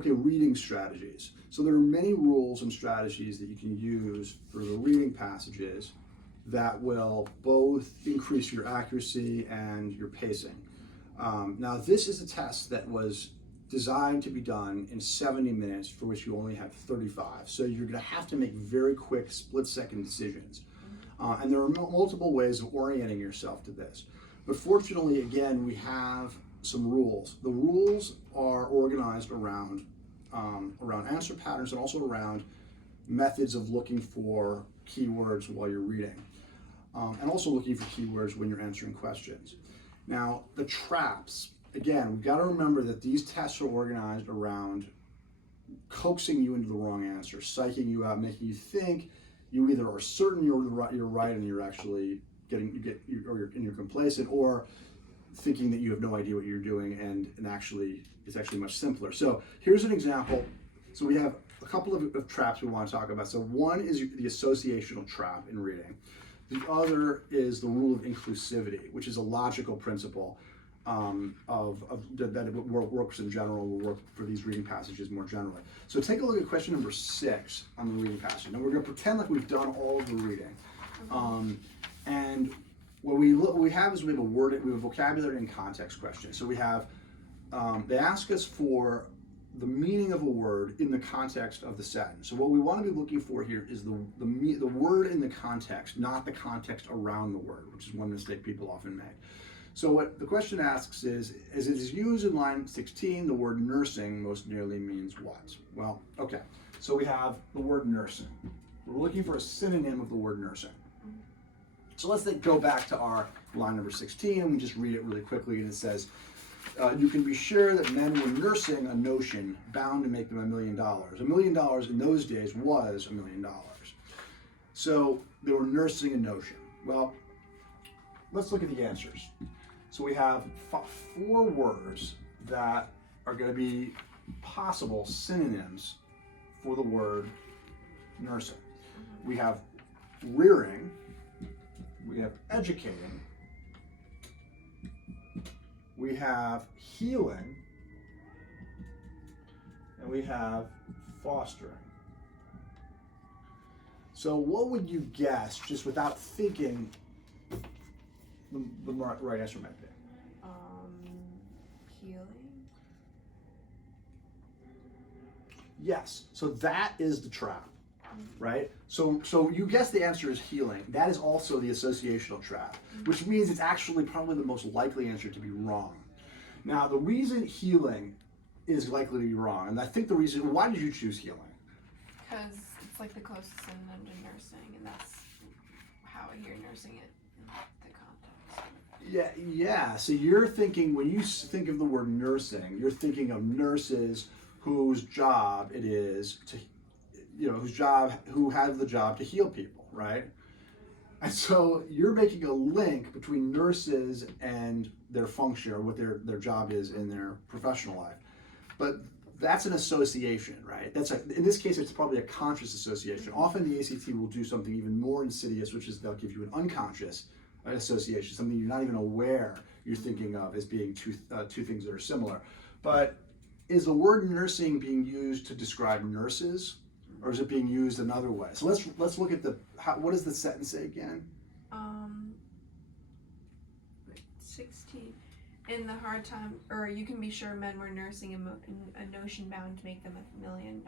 okay, reading strategies. So there are many rules and strategies that you can use for the reading passages that will both increase your accuracy and your pacing. Now, this is a test that was designed to be done in 70 minutes, for which you only have 35. So you're going to have to make very quick split-second decisions. And there are multiple ways of orienting yourself to this. But fortunately, again, we have some rules. The rules are organized around answer patterns and also around methods of looking for keywords while you're reading, and also looking for keywords when you're answering questions. Now, the traps, again, we've got to remember that these tests are organized around coaxing you into the wrong answer, psyching you out, making you think you either are certain you're right and you're actually you're complacent, or thinking that you have no idea what you're doing and actually it's actually much simpler. So here's an example. So we have a couple of traps we want to talk about. So one is the associational trap in reading. The other is the rule of inclusivity, which is a logical principle that works in general, will work for these reading passages more generally. So take a look at question number 6 on the reading passage. Now we're going to pretend like we've done all of the reading. And what we have is we have a vocabulary and context question. So we have, they ask us for the meaning of a word in the context of the sentence. So what we want to be looking for here is the word in the context, not the context around the word, which is one mistake people often make. So what the question asks is, as it is used in line 16, the word nursing most nearly means what? Well, okay, so we have the word nursing. We're looking for a synonym of the word nursing. So let's go back to our line number 16 and we just read it really quickly, and it says, you can be sure that men were nursing a notion bound to make them $1 million. $1 million in those days was $1 million. So they were nursing a notion. Well, let's look at the answers. So we have 4 words that are going to be possible synonyms for the word nursing. We have rearing, we have educating, we have healing, and we have fostering. So what would you guess, just without thinking, the right answer might be? Healing? Yes, so that is the trap, right? So you guess the answer is healing. That is also the associational trap, which means it's actually probably the most likely answer to be wrong. Now, the reason healing is likely to be wrong, and I think the reason, why did you choose healing? Because it's like the closest synonym to nursing, and that's how I hear nursing it in the context. Yeah. So you're thinking, when you think of the word nursing, you're thinking of nurses whose job it is to, who have the job to heal people, right? And so you're making a link between nurses and their function, or what their job is in their professional life. But that's an association, right? In this case, it's probably a conscious association. Often the ACT will do something even more insidious, which is they'll give you an unconscious association, something you're not even aware you're thinking of as being two things that are similar. But is the word nursing being used to describe nurses, or is it being used another way? So let's look at what does the sentence say again? 16. In the hard time, or you can be sure men were nursing a notion bound to make them $1 million.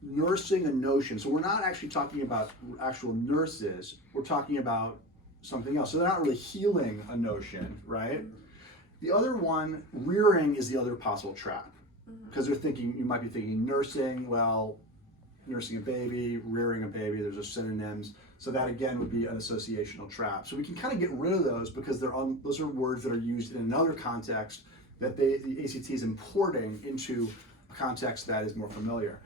Nursing a notion. So we're not actually talking about actual nurses. We're talking about something else. So they're not really healing a notion, right? The other one, rearing, is the other possible trap. Because you might be thinking nursing, well, nursing a baby, rearing a baby, those are synonyms. So that again would be an associational trap. So we can kind of get rid of those because those are words that are used in another context that the ACT is importing into a context that is more familiar.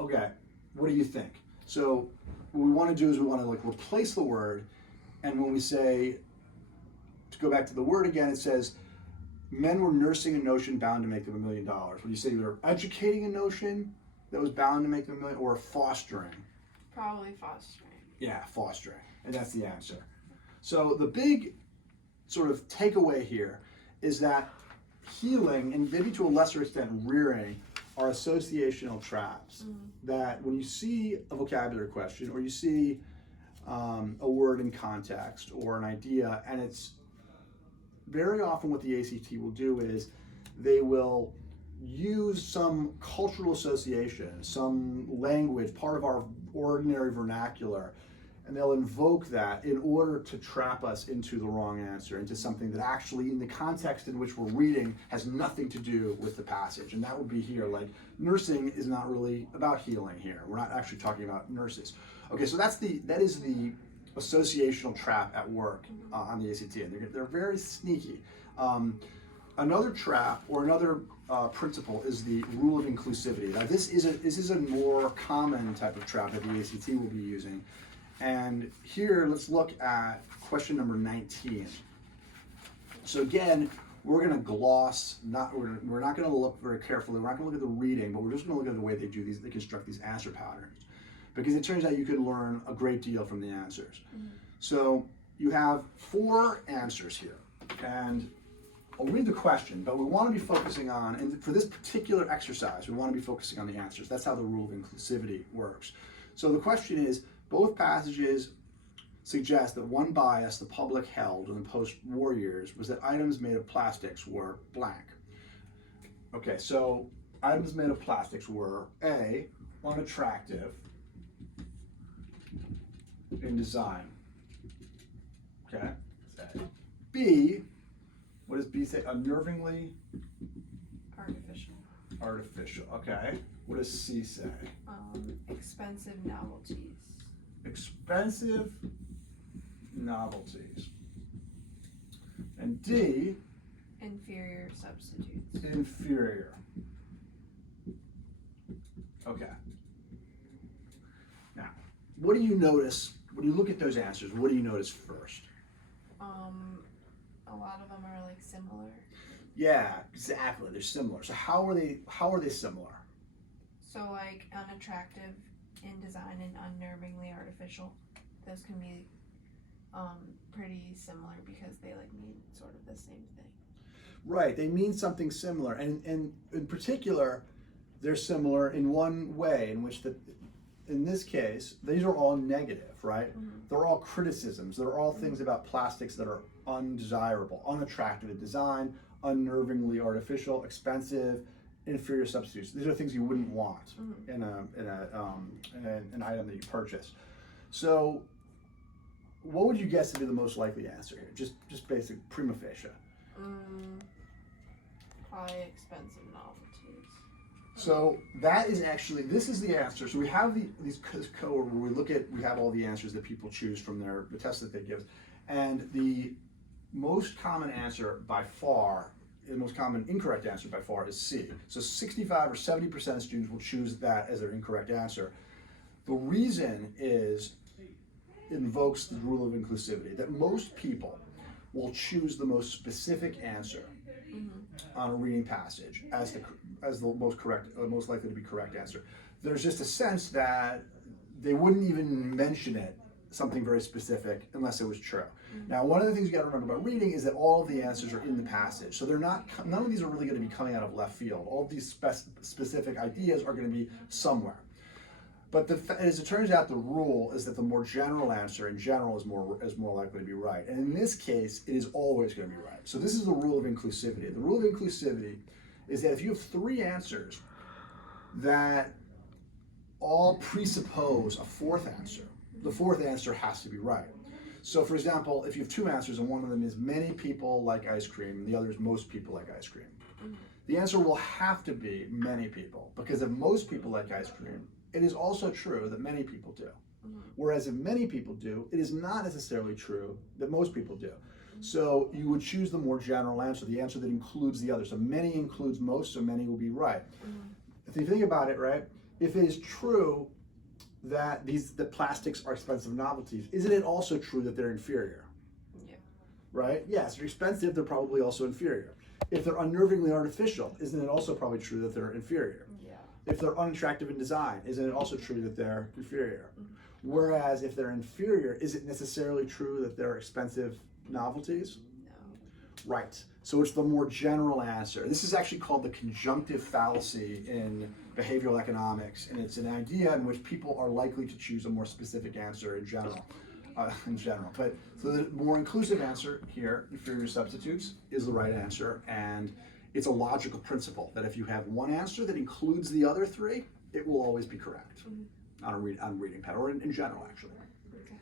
Okay, what do you think? So what we want to do is we want to replace the word, and when we say, to go back to the word again, it says, men were nursing a notion bound to make them $1 million. Would you say they were educating a notion that was bound to make them $1 million, or fostering? Probably fostering. Yeah, fostering, and that's the answer. So the big sort of takeaway here is that healing, and maybe to a lesser extent rearing, are associational traps. That when you see a vocabulary question or you see a word in context or an idea, and it's very often what the ACT will do is they will use some cultural association, some language, part of our ordinary vernacular, and they'll invoke that in order to trap us into the wrong answer, into something that actually, in the context in which we're reading, has nothing to do with the passage. And that would be here, like, nursing is not really about healing here. We're not actually talking about nurses. Okay, so that is the associational trap at work on the ACT, and they're very sneaky. Another trap or another principle is the rule of inclusivity. Now this is a more common type of trap that the ACT will be using. And here, let's look at question number 19. So again, we're going to gloss, we're not going to look very carefully, we're not going to look at the reading, but we're just going to look at the way they construct these answer patterns. Because it turns out you can learn a great deal from the answers. So you have 4 answers here. And I'll read the question, but we want to be focusing on, and for this particular exercise, we want to be focusing on the answers. That's how the rule of inclusivity works. So the question is, both passages suggest that one bias the public held in the post-war years was that items made of plastics were blank. Okay, so items made of plastics were A, unattractive in design. Okay, B, what does B say? Unnervingly artificial. Okay. What does C say? Expensive novelties. Expensive novelties. And D, inferior substitutes. Inferior. Okay. Now, what do you notice when you look at those answers? What do you notice first? A lot of them are like similar. Yeah, exactly. They're similar. So how are they similar? So like unattractive in design and unnervingly artificial. Those can be pretty similar because they like mean sort of the same thing. Right, they mean something similar, and in particular, they're similar in one way, in which in this case, these are all negative, right? They're all criticisms. They're all things about plastics that are undesirable, unattractive in design, unnervingly artificial, expensive, inferior substitutes. These are things you wouldn't want in an item that you purchase. So, what would you guess to be the most likely answer here? Just basic prima facie. Probably expensive novelties. So that is actually, this is the answer. So we have these code where we have all the answers that people choose from the tests that they give. And the most common answer by far, the most common incorrect answer by far is C. So 65 or 70% of students will choose that as their incorrect answer. The reason invokes the rule of inclusivity, that most people will choose the most specific answer on a reading passage as the most likely to be correct answer. There's just a sense that they wouldn't even mention it, something very specific, unless it was true. Now, one of the things you got to remember about reading is that all of the answers are in the passage, so none of these are really going to be coming out of left field. All of these specific ideas are going to be somewhere. But as it turns out, the rule is that the more general answer in general is more likely to be right. And in this case, it is always going to be right. So this is the rule of inclusivity. The rule of inclusivity is that if you have 3 answers that all presuppose a 4th answer, the 4th answer has to be right. So for example, if you have 2 answers and one of them is many people like ice cream and the other is most people like ice cream, the answer will have to be many people, because if most people like ice cream, it is also true that many people do. Whereas if many people do, it is not necessarily true that most people do. So you would choose the more general answer, the answer that includes the other. So many includes most, so many will be right. If you think about it, right, if it is true that the plastics are expensive novelties, isn't it also true that they're inferior? Yeah. Right? Yes, they're expensive, they're probably also inferior. If they're unnervingly artificial, isn't it also probably true that they're inferior? Yeah. If they're unattractive in design, isn't it also true that they're inferior? Whereas if they're inferior, is it necessarily true that they're expensive novelties? No. Right. So it's the more general answer. This is actually called the conjunctive fallacy in behavioral economics, and it's an idea in which people are likely to choose a more specific answer in general. But so the more inclusive answer here, inferior substitutes, is the right answer, and it's a logical principle that if you have one answer that includes the other three, it will always be correct on reading pattern, or in general, actually. Okay.